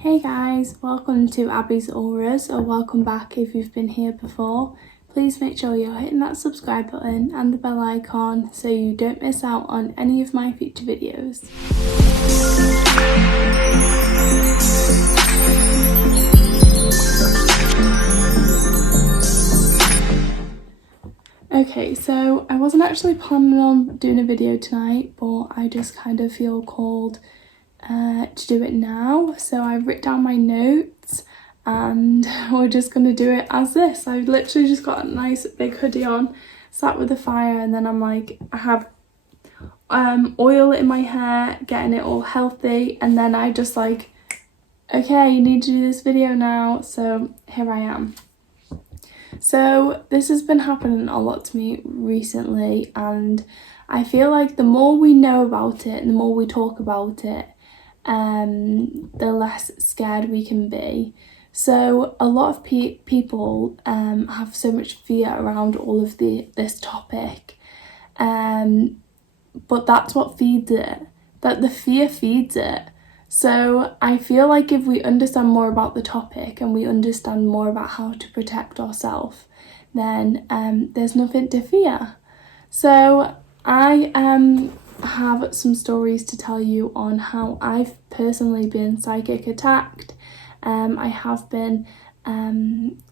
Hey guys, welcome to Abby's Auras, or welcome back if you've been here before. Please make sure you're hitting that subscribe button and the bell icon so you don't miss out on any of my future videos. Okay, so I wasn't actually planning on doing a video tonight, but I just kind of feel called to do it now. So I've written down my notes and we're just going to do it as this. I've literally just got a nice big hoodie on, sat with the fire, and then I'm like, I have oil in my hair, getting it all healthy, and then I just like, okay, you need to do this video now, so here I am. So this has been happening a lot to me recently, and I feel like the more we know about it and the more we talk about it, the less scared we can be. So a lot of people have so much fear around all of this topic, but that's what feeds it, that the fear feeds it. So I feel like if we understand more about the topic and we understand more about how to protect ourselves, then there's nothing to fear. So I have some stories to tell you on how I've personally been psychic attacked. I have been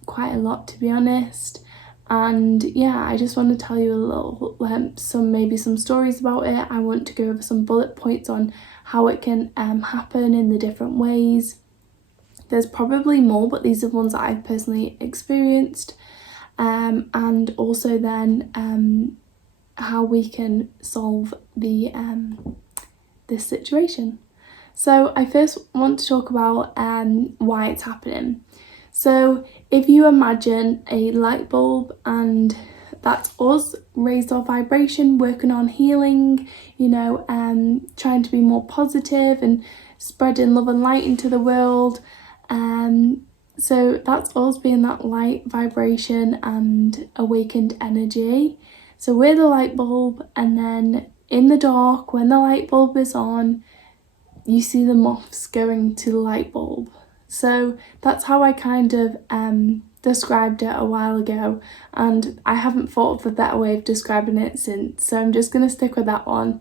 quite a lot, to be honest. And yeah, I just want to tell you a little, some stories about it. I want to go over some bullet points on how it can happen in the different ways. There's probably more, but these are ones that I've personally experienced. And also then how we can solve this situation. So I first want to talk about why it's happening. So if you imagine a light bulb, and that's us, raised our vibration, working on healing, trying to be more positive and spreading love and light into the world. So that's us being that light vibration and awakened energy. So we're the light bulb, and then in the dark, when the light bulb is on, you see the moths going to the light bulb. So that's how I kind of described it a while ago, and I haven't thought of a better way of describing it since, so I'm just going to stick with that one.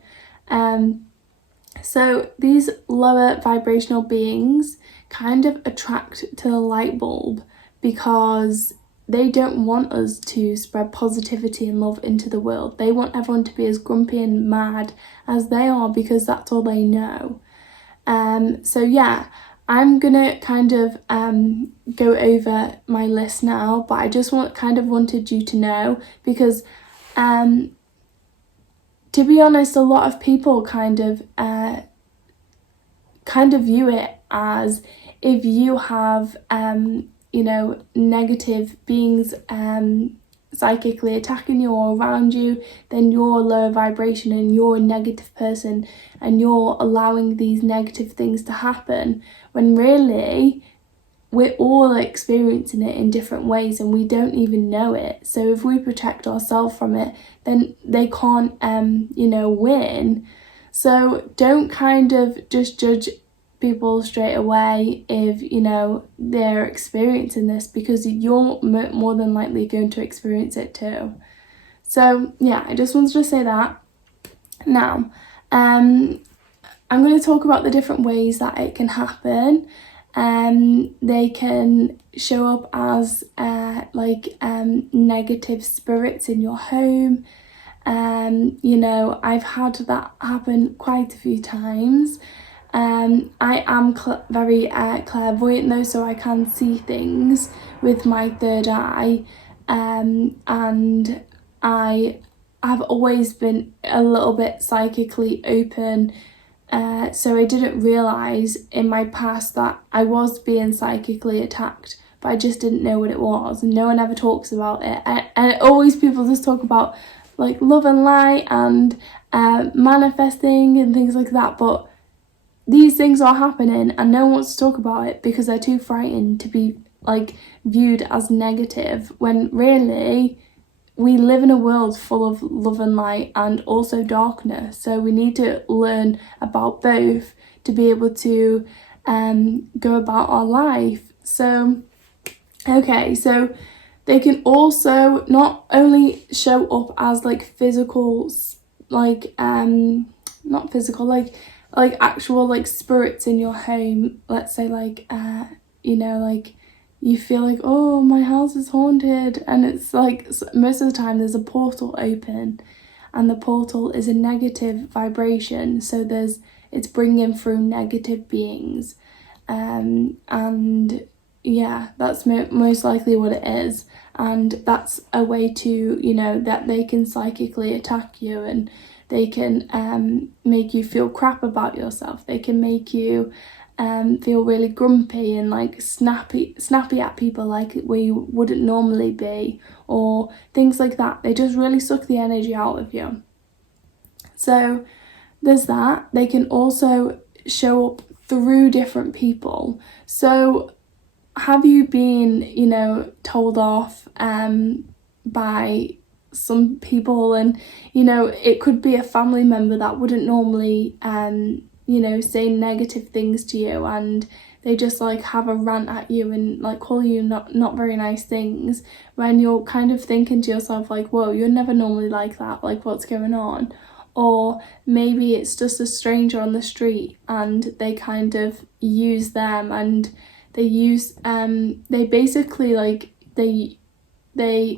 So these lower vibrational beings kind of attract to the light bulb because they don't want us to spread positivity and love into the world. They want everyone to be as grumpy and mad as they are because that's all they know. So yeah, I'm gonna kind of go over my list now, but I just wanted you to know because to be honest, a lot of people kind of view it as if you have negative beings psychically attacking you or around you, then you're lower vibration and you're a negative person and you're allowing these negative things to happen, when really we're all experiencing it in different ways and we don't even know it. So if we protect ourselves from it, then they can't win. So don't kind of just judge people straight away if they're experiencing this, because you're more than likely going to experience it too. So yeah, I just wanted to say that. Now I'm going to talk about the different ways that it can happen. They can show up as negative spirits in your home. I've had that happen quite a few times. I am very clairvoyant though, so I can see things with my third eye, and I have always been a little bit psychically open, so I didn't realise in my past that I was being psychically attacked, but I just didn't know what it was, and no one ever talks about it. And always people just talk about like love and light and manifesting and things like that, but these things are happening and no one wants to talk about it because they're too frightened to be viewed as negative, when really we live in a world full of love and light and also darkness. So we need to learn about both to be able to go about our life. So, okay, so they can also not only show up as like physical, like not physical, like actual like spirits in your home. Let's say like like you feel like, oh, my house is haunted, and it's like most of the time there's a portal open, and the portal is a negative vibration, so it's bringing through negative beings, and yeah, that's most likely what it is. And that's a way to, that they can psychically attack you, and they can make you feel crap about yourself. They can make you feel really grumpy and like snappy at people, like where you wouldn't normally be, or things like that. They just really suck the energy out of you. So there's that. They can also show up through different people. So have you been, told off by some people, and it could be a family member that wouldn't normally say negative things to you, and they just like have a rant at you and like call you not very nice things, when you're kind of thinking to yourself like, whoa, you're never normally like that, like what's going on? Or maybe it's just a stranger on the street and they kind of use them, and they basically like they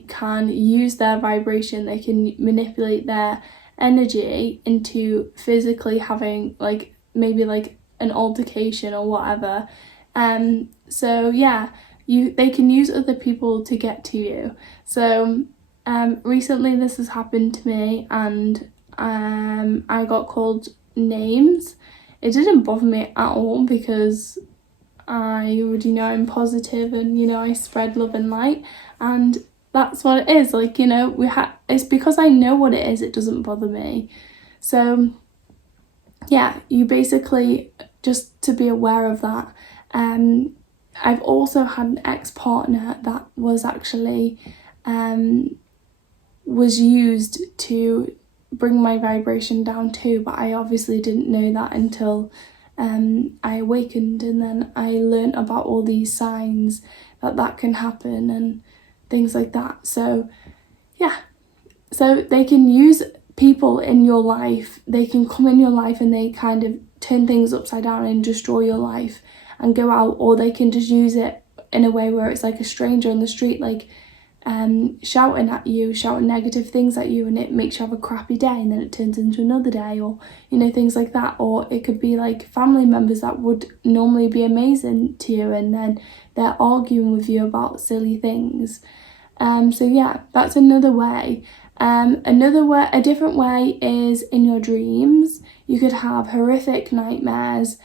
can use their vibration, they can manipulate their energy into physically having like maybe like an altercation or whatever. So yeah, they can use other people to get to you. So recently this has happened to me, and I got called names. It didn't bother me at all because I already know I'm positive, and I spread love and light, and that's what it is. Like, it's because I know what it is, it doesn't bother me. So yeah, you basically just to be aware of that. I've also had an ex-partner that was actually was used to bring my vibration down too, but I obviously didn't know that until I awakened, and then I learnt about all these signs that can happen and things like that. So yeah, so they can use people in your life, they can come in your life and they kind of turn things upside down and destroy your life and go out, or they can just use it in a way where it's like a stranger on the street, like shouting at you, shouting negative things at you, and it makes you have a crappy day, and then it turns into another day, or things like that. Or it could be like family members that would normally be amazing to you, and then they're arguing with you about silly things. So yeah, that's another way. A different way is in your dreams. You could have horrific nightmares,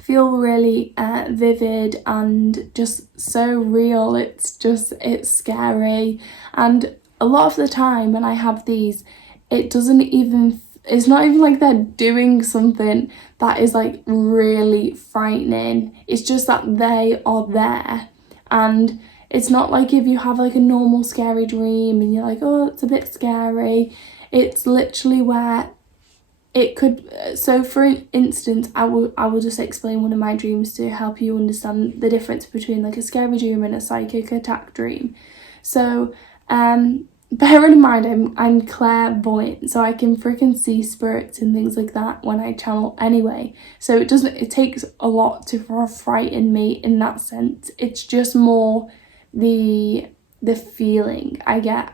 feel really vivid and just so real. It's scary, and a lot of the time when I have these, it's not even like they're doing something that is like really frightening. It's just that they are there, and it's not like if you have like a normal scary dream and you're like, oh, it's a bit scary. It's literally where it could, so for instance, I will just explain one of my dreams to help you understand the difference between like a scary dream and a psychic attack dream. So bear in mind I'm clairvoyant, so I can freaking see spirits and things like that when I channel anyway. So it takes a lot to frighten me in that sense. It's just more the feeling I get.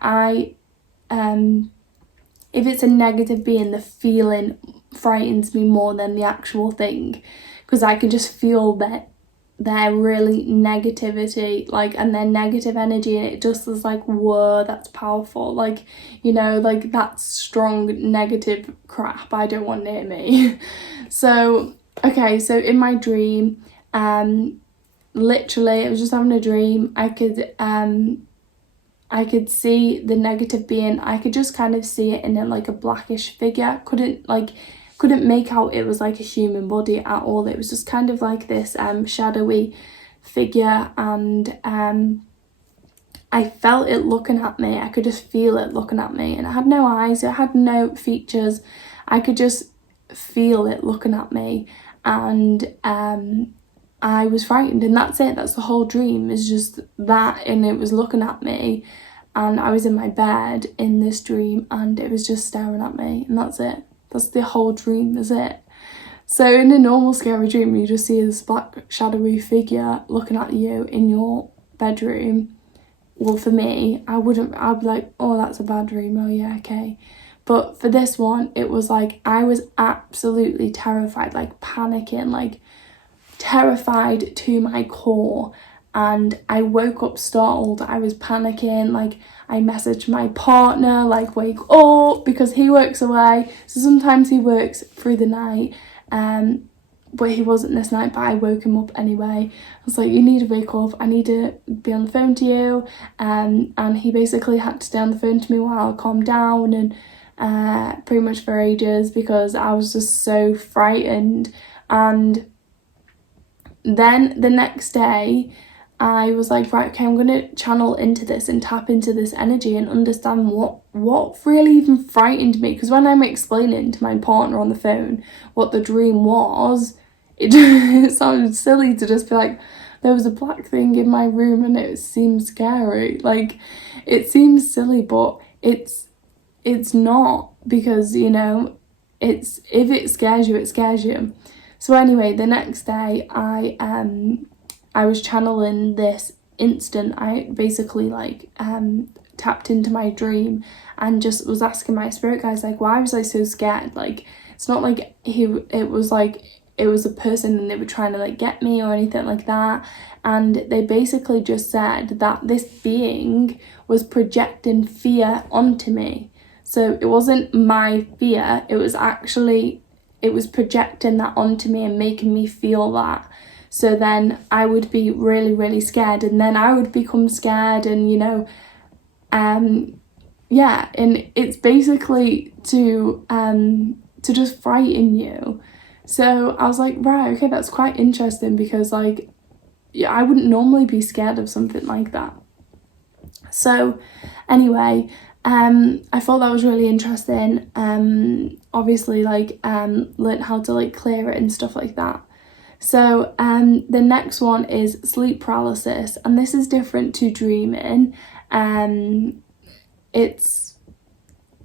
If it's a negative being, the feeling frightens me more than the actual thing, because I can just feel that their really negativity, like, and their negative energy, and it just is like, whoa, that's powerful, like, like that's strong negative crap I don't want near me. So okay, so in my dream, literally I was just having a dream. I could see the negative being. I could just kind of see it in like a blackish figure. Couldn't make out it was like a human body at all. It was just kind of like this shadowy figure, and I felt it looking at me. I could just feel it looking at me, and it had no eyes, it had no features. I could just feel it looking at me, and I was frightened, and that's it. That's the whole dream, is just that, and it was looking at me, and I was in my bed in this dream, and it was just staring at me, and that's it. That's the whole dream, is it. So in a normal scary dream, you just see this black shadowy figure looking at you in your bedroom. Well, for me, I'd be like, oh, that's a bad dream, oh yeah, okay. But for this one, it was like, I was absolutely terrified, like panicking, like terrified to my core. And I woke up startled, I was panicking, like I messaged my partner, like, wake up, because he works away. So sometimes he works through the night, but he wasn't this night, but I woke him up anyway. I was like, you need to wake up, I need to be on the phone to you. And he basically had to stay on the phone to me while I calmed down, and pretty much for ages, because I was just so frightened. And then the next day, I was like, right, okay, I'm going to channel into this and tap into this energy and understand what really even frightened me. Because when I'm explaining to my partner on the phone what the dream was, it sounded silly to just be like, there was a black thing in my room and it seemed scary. Like, it seems silly, but it's not, because, you know, if it scares you, it scares you. So anyway, the next day, I was channeling this instant. I basically like tapped into my dream and just was asking my spirit guides, like, why was I so scared? Like, it's not like it was a person and they were trying to like get me or anything like that. And they basically just said that this being was projecting fear onto me. So it wasn't my fear, it was projecting that onto me and making me feel that. So then I would be really, really scared, and then I would become scared, and, you know, yeah, and it's basically to just frighten you. So I was like, right, okay, that's quite interesting, because, like, yeah, I wouldn't normally be scared of something like that. So anyway, I thought that was really interesting. Obviously, like, learned how to like clear it and stuff like that. So the next one is sleep paralysis, and this is different to dreaming. It's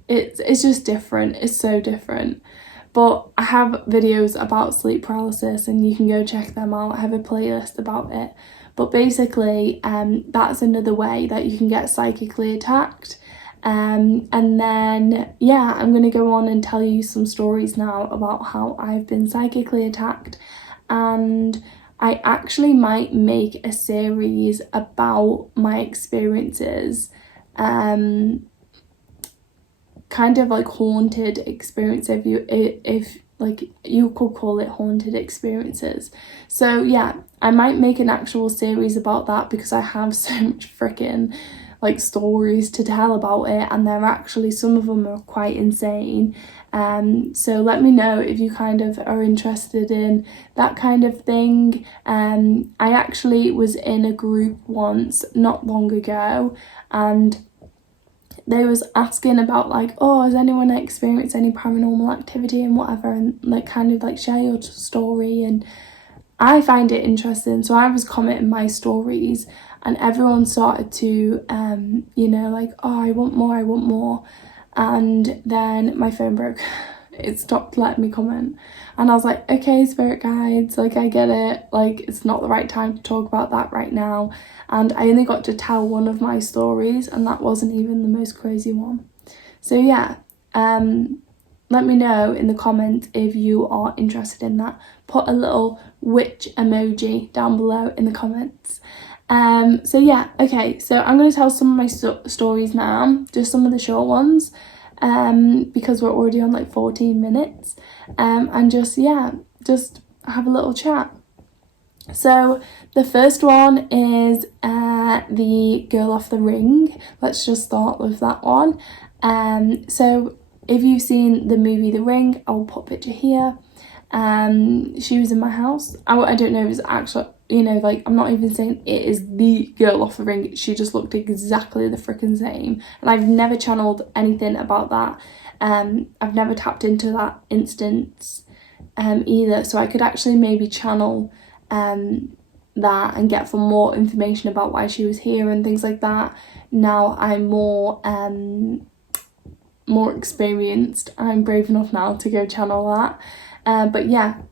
just different. It's so different. But I have videos about sleep paralysis, and you can go check them out. I have a playlist about it. But basically, that's another way that you can get psychically attacked. And then, yeah, I'm going to go on and tell you some stories now about how I've been psychically attacked. And I actually might make a series about my experiences, kind of like haunted experience, if like you could call it haunted experiences. So yeah, I might make an actual series about that, because I have so much freaking like stories to tell about it, and they're actually, some of them are quite insane. So let me know if you kind of are interested in that kind of thing. I actually was in a group once not long ago, and they was asking about like, oh, has anyone experienced any paranormal activity and whatever, and like kind of like share your story. And I find it interesting, so I was commenting my stories, and everyone started to you know, like, oh, I want more. And then my phone broke. It stopped letting me comment, and I was like, okay, spirit guides, like, I get it, like, it's not the right time to talk about that right now. And I only got to tell one of my stories, and that wasn't even the most crazy one. So yeah, let me know in the comments if you are interested in that. Put a little witch emoji down below in the comments. So yeah, okay, so I'm going to tell some of my stories now, just some of the short ones, because we're already on like 14 minutes, and just have a little chat. So the first one is the girl off the ring. Let's just start with that one. So if you've seen the movie The Ring, I'll put a picture here. She was in my house. I don't know if it's actually, you know, like, I'm not even saying it is the girl off the ring. She just looked exactly the freaking same, and I've never channeled anything about that. I've never tapped into that instance either, so I could actually maybe channel that and get some more information about why she was here and things like that. Now I'm more experienced, I'm brave enough now to go channel that. But yeah,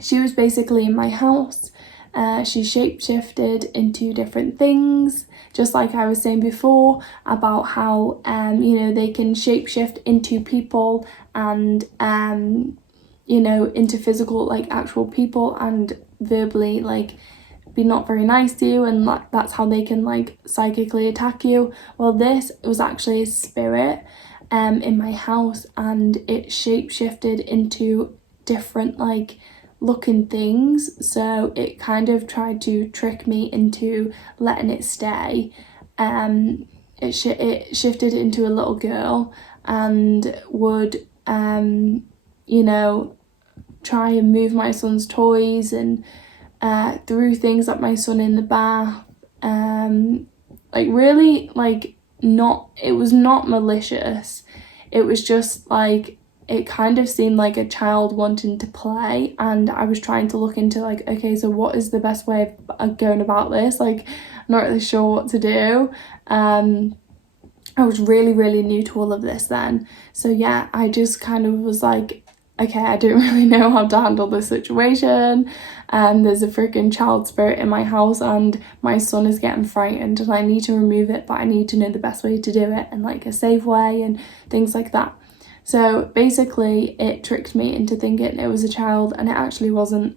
she was basically in my house. She shapeshifted into different things, just like I was saying before about how you know, they can shapeshift into people and you know, into physical, like actual people, and verbally like be not very nice to you, and that's how they can like psychically attack you. Well, this was actually a spirit in my house, and it shapeshifted into different like looking things, so it kind of tried to trick me into letting it stay. It shifted into a little girl and would you know, try and move my son's toys and threw things at my son in the bath. Like really, like, not, it was not malicious. It was just like, it kind of seemed like a child wanting to play, and I was trying to look into like, okay, so what is the best way of going about this? Like, I'm not really sure what to do. I was really new to all of this then. So yeah, I just kind of was like, okay, I don't really know how to handle this situation. There's a freaking child spirit in my house and my son is getting frightened, and I need to remove it, but I need to know the best way to do it and like a safe way and things like that. So basically it tricked me into thinking it was a child, and it actually wasn't.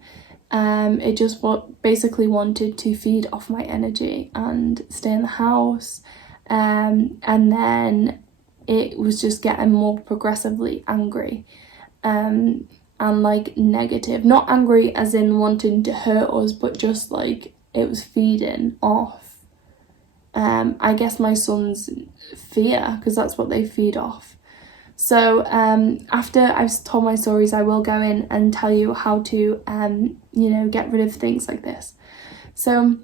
It just basically wanted to feed off my energy and stay in the house. And then it was just getting more progressively angry. And like negative, not angry as in wanting to hurt us, but just like it was feeding off I guess my son's fear, because that's what they feed off. So after I've told my stories, I will go in and tell you how to you know, get rid of things like this. So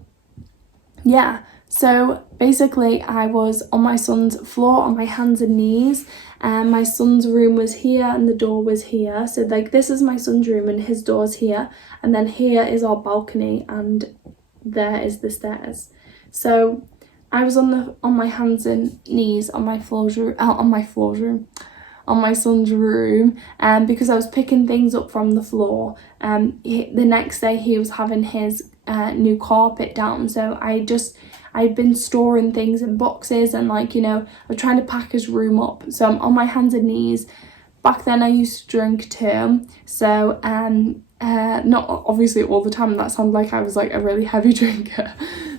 yeah, so basically I was on my son's floor on my hands and knees, and my son's room was here and the door was here. So like, this is my son's room and his door's here, and then here is our balcony and there is the stairs. So I was on my hands and knees on my on my son's room, because I was picking things up from the floor. The next day he was having his new carpet down, so I'd been storing things in boxes and like, you know, I was trying to pack his room up. So I'm on my hands and knees. Back then I used to drink too, so not obviously all the time, that sounded like I was like a really heavy drinker.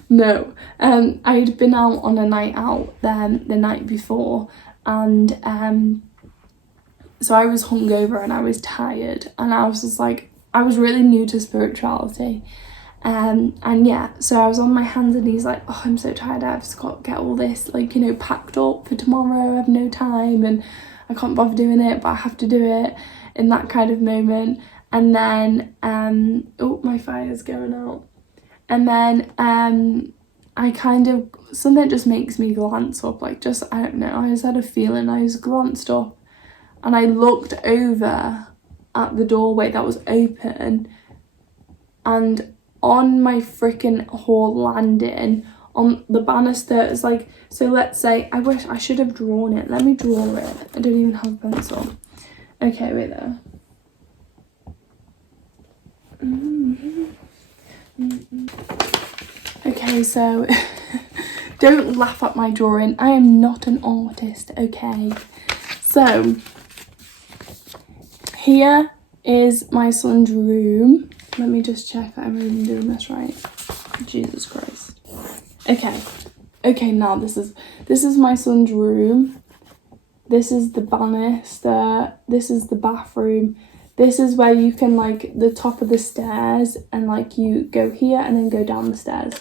No, I'd been out on a night out then the night before, and so I was hungover and I was tired, and I was just like, I was really new to spirituality. And yeah, so I was on my hands and knees like, oh, I'm so tired, I've just got to get all this like, you know, packed up for tomorrow, I have no time and I can't bother doing it, but I have to do it, in that kind of moment. And then oh, my fire's going out. And then I kind of, something just makes me glance up, like, just, I don't know, I just had a feeling, I just glanced up and I looked over at the doorway that was open, and on my freaking hall landing, on the banister, it's like, so let's say, I wish I should have drawn it. Let me draw it. I don't even have a pencil. Okay, wait there. Okay, so don't laugh at my drawing. I am not an artist, okay? So here is my son's room. Let me just check that I'm even doing this right. Jesus Christ. Okay, now this is my son's room. This is the banister. This is the bathroom. This is where you can, like, the top of the stairs, and like you go here and then go down the stairs.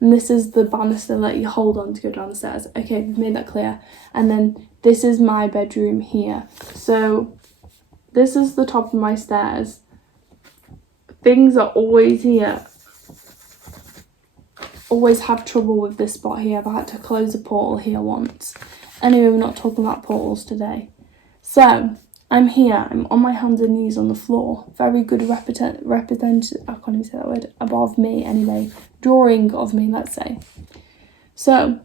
And this is the banister that you hold on to go down the stairs. Okay, we've made that clear. And then this is my bedroom here. So this is the top of my stairs. Things are always here. Always have trouble with this spot here. I've had to close a portal here once. Anyway, we're not talking about portals today. So I'm here, I'm on my hands and knees on the floor. Very good representation, I can't even say that word, above me anyway. Drawing of me, let's say. So,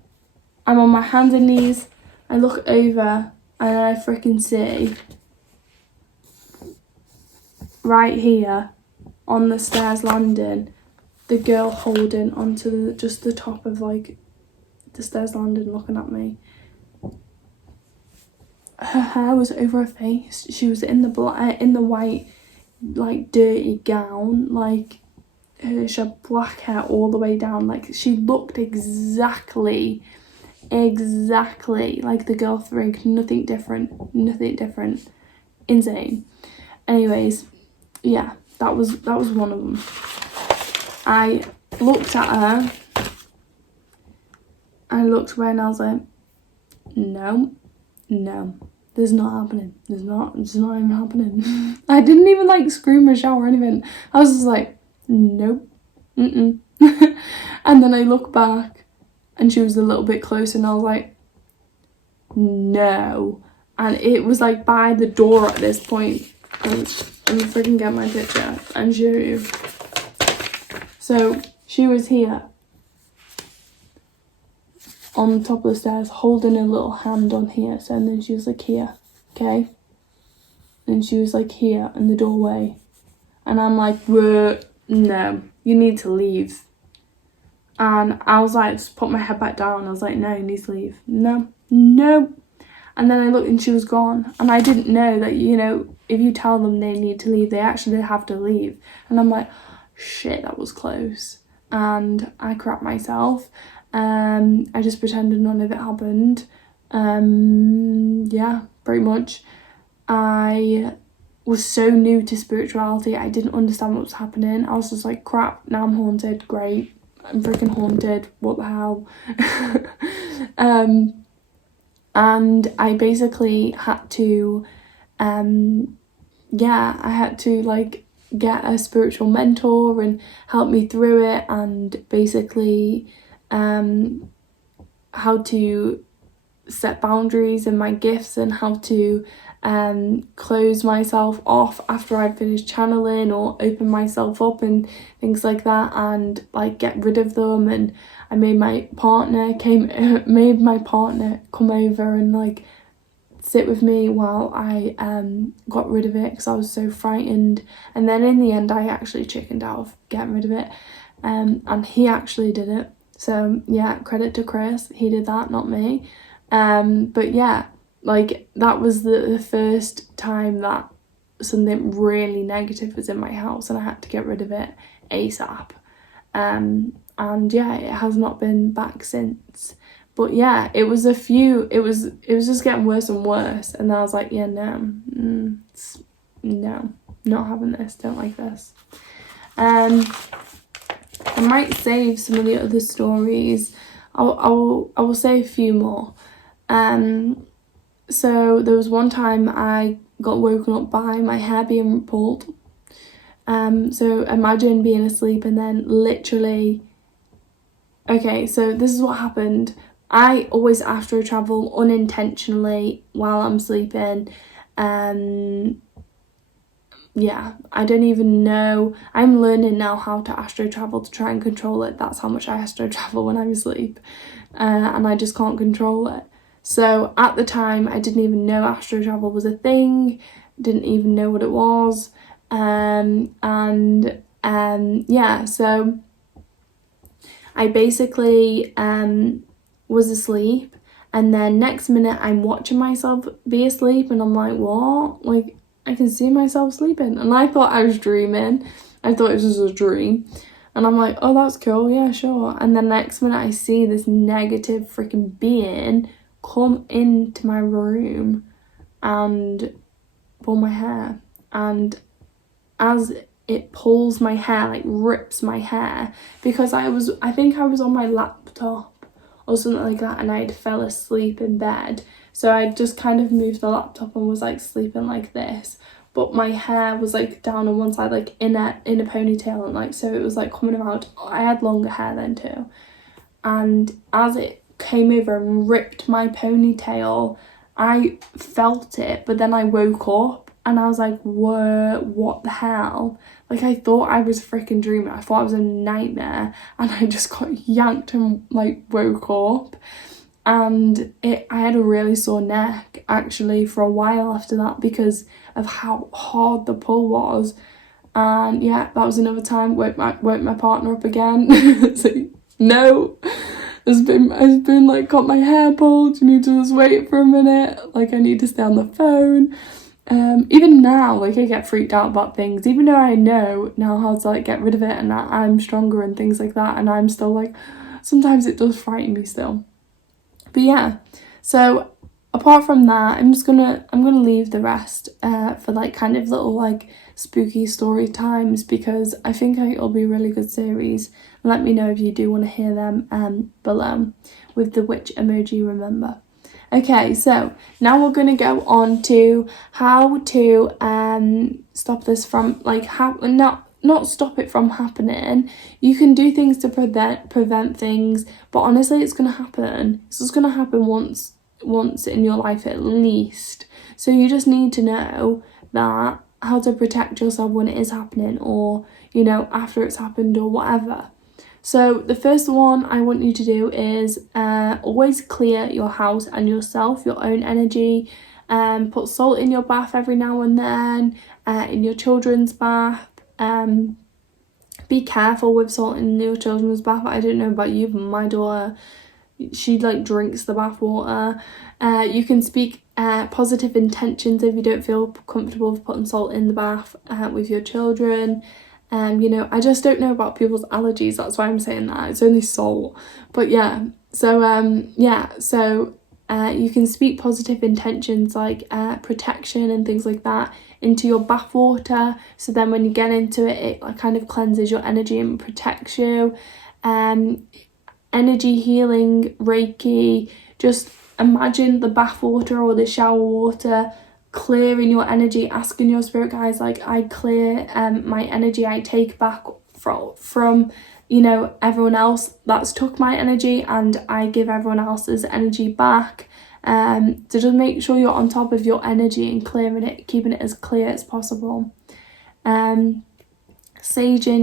I'm on my hands and knees, I look over, and I freaking see, right here, on the stairs landing, the girl holding onto just the top of, like, the stairs landing, looking at me. Her hair was over her face. She was in the white, like, dirty gown. Like, she had black hair all the way down. Like, she looked exactly like the girl from Nothing Different. Insane. Anyways, yeah, that was one of them. I looked at her. I looked away and I was like, no. This is not happening. It's not even happening. I didn't even like scream or shout or anything. I was just like, nope. And then I look back and she was a little bit closer and I was like, no. And it was like by the door at this point. I'm freaking get my picture and show you. So she was here on top of the stairs holding a little hand on here, so and then she was like here, okay, and she was like here in the doorway, and I'm like, no, you need to leave. And I was like, just put my head back down. I was like, no, you need to leave. No. And then I looked and she was gone, and I didn't know that, you know, if you tell them they need to leave, they actually have to leave. And I'm like, shit, that was close. And I crapped myself. I just pretended none of it happened. Yeah, pretty much. I was so new to spirituality, I didn't understand what was happening. I was just like, crap, now I'm haunted, great. I'm freaking haunted, what the hell? And I basically had to, I had to like get a spiritual mentor and help me through it, and basically how to set boundaries in my gifts and how to close myself off after I finish channeling, or open myself up and things like that, and like get rid of them. And I made my partner come over and like sit with me while I got rid of it, because I was so frightened. And then in the end I actually chickened out of getting rid of it, and he actually did it. So yeah, credit to Chris, he did that, not me. But yeah, like that was the first time that something really negative was in my house, and I had to get rid of it ASAP. And yeah, it has not been back since. But yeah, it was just getting worse and worse, and then I was like, yeah, no, not having this, don't like this. I might save some of the other stories. I will say a few more. So there was one time I got woken up by my hair being pulled. So imagine being asleep and then literally, okay, so this is what happened. I always astral travel unintentionally while I'm sleeping. Yeah, I don't even know. I'm learning now how to astral travel to try and control it. That's how much I astral travel when I'm asleep. And I just can't control it. So at the time, I didn't even know astral travel was a thing. Didn't even know what it was. Yeah, so I basically was asleep, and then next minute I'm watching myself be asleep, and I'm like, what? Like, I can see myself sleeping, and I thought I was dreaming. I thought it was just a dream, and I'm like, oh, that's cool, yeah, sure. And then next minute I see this negative freaking being come into my room and pull my hair, and as it pulls my hair, like rips my hair, because I think I was on my laptop or something like that, and I'd fell asleep in bed. So I just kind of moved the laptop and was like sleeping like this, but my hair was like down on one side, like in a ponytail, and like, so it was like coming out. I had longer hair then too, and as it came over and ripped my ponytail, I felt it, but then I woke up and I was like, whoa, what the hell? Like, I thought I was freaking dreaming. I thought it was a nightmare, and I just got yanked and like woke up. And I had a really sore neck actually for a while after that because of how hard the pull was. And yeah, that was another time woke my partner up again. So, no, has been like, got my hair pulled, you need to just wait for a minute, like I need to stay on the phone. Even now, like, I get freaked out about things, even though I know now how to like get rid of it and that I'm stronger and things like that, and I'm still like, sometimes it does frighten me still. But yeah, so apart from that, I'm gonna leave the rest for like kind of little like spooky story times, because I think it'll be a really good series. Let me know if you do want to hear them below with the witch emoji, remember. Okay, so now we're going to go on to how to stop this from like not stop it from happening. You can do things to prevent things, but honestly, it's going to happen. It's just going to happen once in your life at least. So you just need to know that how to protect yourself when it is happening, or you know, after it's happened or whatever. So the first one I want you to do is always clear your house and yourself, your own energy. Put salt in your bath every now and then, in your children's bath. Be careful with salt in your children's bath. I don't know about you, but my daughter, she like drinks the bath water. You can speak positive intentions if you don't feel comfortable with putting salt in the bath with your children. You know, I just don't know about people's allergies, that's why I'm saying that. It's only salt. But yeah, so you can speak positive intentions like protection and things like that into your bath water, so then when you get into it, it like kind of cleanses your energy and protects you. Energy healing, Reiki, just imagine the bath water or the shower water clearing your energy, asking your spirit guides like, I clear my energy, I take back from you know, everyone else that's took my energy, and I give everyone else's energy back. So just make sure you're on top of your energy and clearing it, keeping it as clear as possible. Saging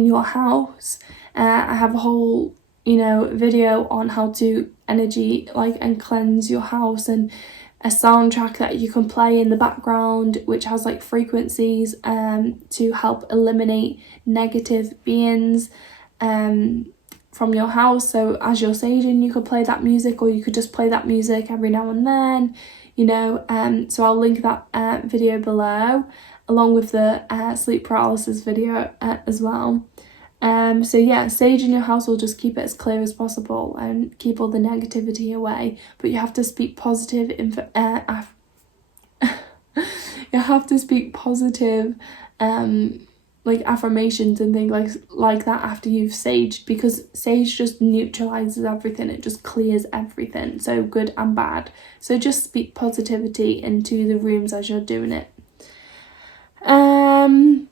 your house. I have a whole, you know, video on how to energy like and cleanse your house, and a soundtrack that you can play in the background which has like frequencies to help eliminate negative beings from your house. So as you're saging, you could play that music, or you could just play that music every now and then, you know. So I'll link that video below, along with the sleep paralysis video as well. So yeah, sage in your house will just keep it as clear as possible and keep all the negativity away. But you have to speak positive you have to speak positive like affirmations and things like that after you've saged, because sage just neutralizes everything, it just clears everything, so good and bad. So just speak positivity into the rooms as you're doing it. And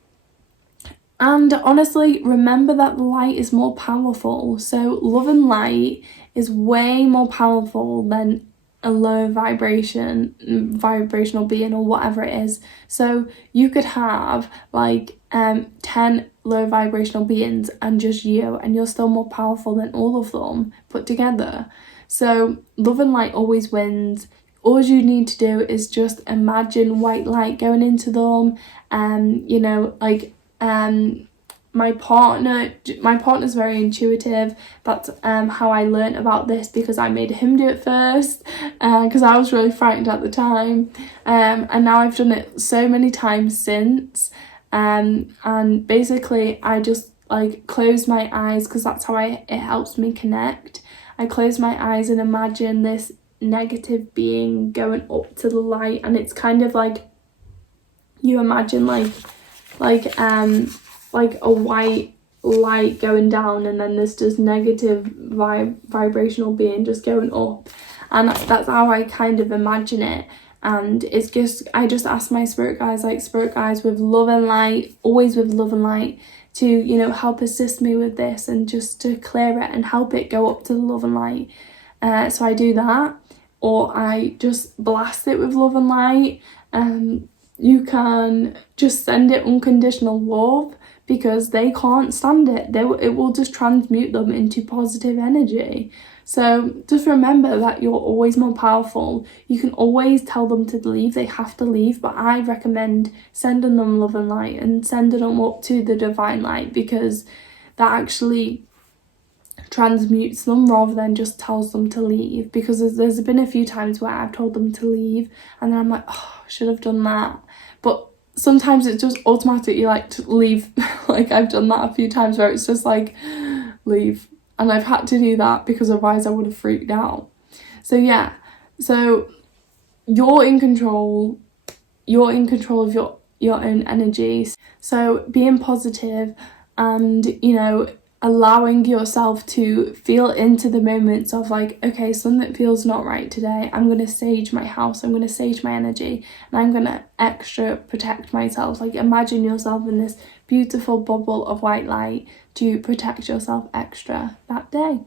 honestly, remember that light is more powerful. So love and light is way more powerful than a low vibrational being or whatever it is. So you could have like 10 low vibrational beings and just you, and you're still more powerful than all of them put together. So love and light always wins. All you need to do is just imagine white light going into them, you know, like my partner's very intuitive. That's how I learnt about this, because I made him do it first, because I was really frightened at the time, and now I've done it so many times since, and basically I just like close my eyes, because that's how it helps me connect. I close my eyes and imagine this negative being going up to the light, and it's kind of like you imagine like a white light going down, and then there's just negative vibrational being just going up, and that's how I kind of imagine it. And it's just, I just ask my spirit guides with love and light, always with love and light, to, you know, help assist me with this and just to clear it and help it go up to the love and light. So I do that. or I just blast it with love and light. You can just send it unconditional love, because they can't stand it. It will just transmute them into positive energy. So just remember that you're always more powerful. You can always tell them to leave. They have to leave, but I recommend sending them love and light and sending them up to the divine light, because that actually transmutes them rather than just tells them to leave. Because there's been a few times where I've told them to leave and then I'm like, oh, I should have done that. But sometimes it's just automatically like to leave. Like I've done that a few times where it's just like, leave. And I've had to do that because otherwise I would have freaked out. So yeah, so you're in control. You're in control of your own energies. So being positive and, you know, allowing yourself to feel into the moments of like, okay, something feels not right today. I'm going to sage my house. I'm going to sage my energy, and I'm going to extra protect myself. Like imagine yourself in this beautiful bubble of white light to protect yourself extra that day.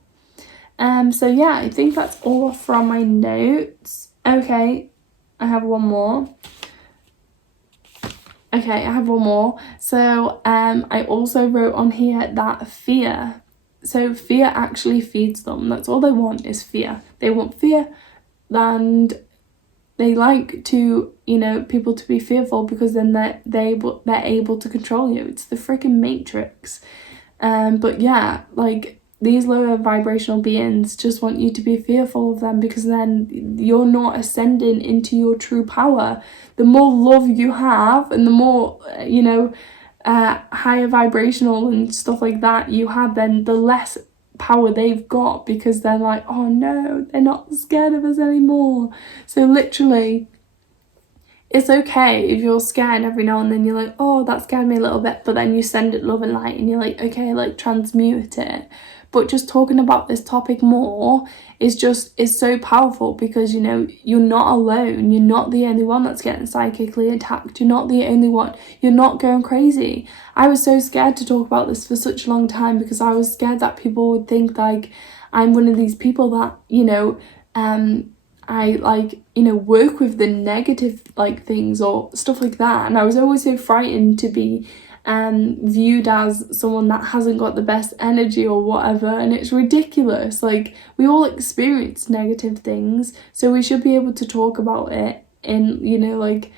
So yeah, I think that's all from my notes. Okay, I have one more. So I also wrote on here that fear. So fear actually feeds them. That's all they want is fear. They want fear, and they like to, you know, people to be fearful, because then they're able to control you. It's the freaking Matrix. But yeah, like these lower vibrational beings just want you to be fearful of them, because then you're not ascending into your true power. The more love you have and the more, you know, higher vibrational and stuff like that you have, then the less power they've got, because they're like, oh no, they're not scared of us anymore. So literally, it's okay if you're scared every now and then. You're like, oh, that scared me a little bit, but then you send it love and light and you're like, okay, like transmute it. But just talking about this topic more is so powerful, because, you know, you're not alone. You're not the only one that's getting psychically attacked. You're not the only one. You're not going crazy. I was so scared to talk about this for such a long time, because I was scared that people would think like I'm one of these people that, you know, I like, you know, work with the negative like things or stuff like that. And I was always so frightened to be viewed as someone that hasn't got the best energy or whatever, and it's ridiculous. Like we all experience negative things, so we should be able to talk about it in, you know, like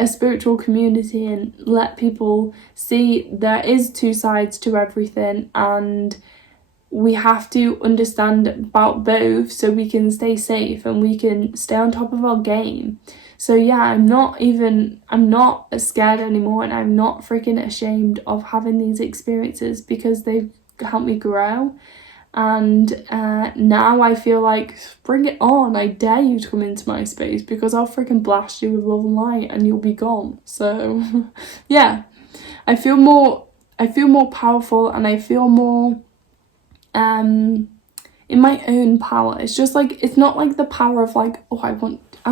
a spiritual community, and let people see there is two sides to everything, and we have to understand about both so we can stay safe and we can stay on top of our game. So yeah, I'm not scared anymore, and I'm not freaking ashamed of having these experiences, because they've helped me grow. And now I feel like, bring it on, I dare you to come into my space, because I'll freaking blast you with love and light and you'll be gone. So yeah, I feel more powerful, and I feel more in my own power. It's just like, it's not like the power of like, oh, I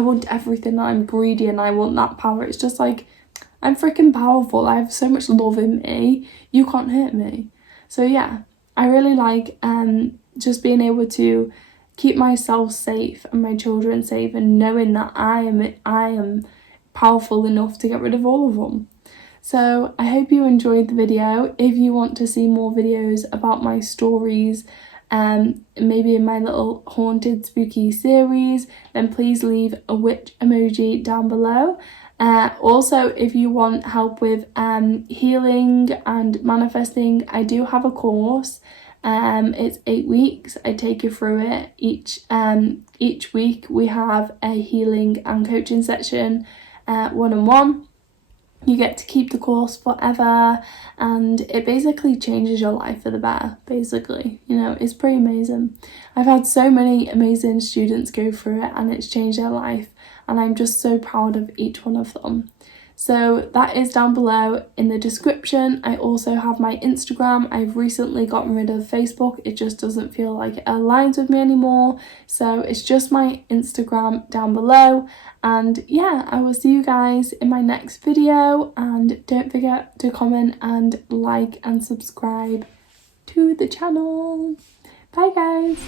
want everything, I'm greedy and I want that power. It's just like, I'm freaking powerful. I have so much love in me. You can't hurt me. So yeah, I really like just being able to keep myself safe and my children safe, and knowing that I am powerful enough to get rid of all of them. So I hope you enjoyed the video. If you want to see more videos about my stories, maybe in my little haunted spooky series, then please leave a witch emoji down below. Also, if you want help with healing and manifesting, I do have a course. It's 8 weeks. I take you through it. Each week we have a healing and coaching session, one-on-one. You get to keep the course forever, and it basically changes your life for the better, basically. You know, it's pretty amazing. I've had so many amazing students go through it, and it's changed their life, and I'm just so proud of each one of them. So that is down below in the description. I also have my Instagram. I've recently gotten rid of Facebook. It just doesn't feel like it aligns with me anymore. So it's just my Instagram down below. And yeah, I will see you guys in my next video. And don't forget to comment and like and subscribe to the channel. Bye guys.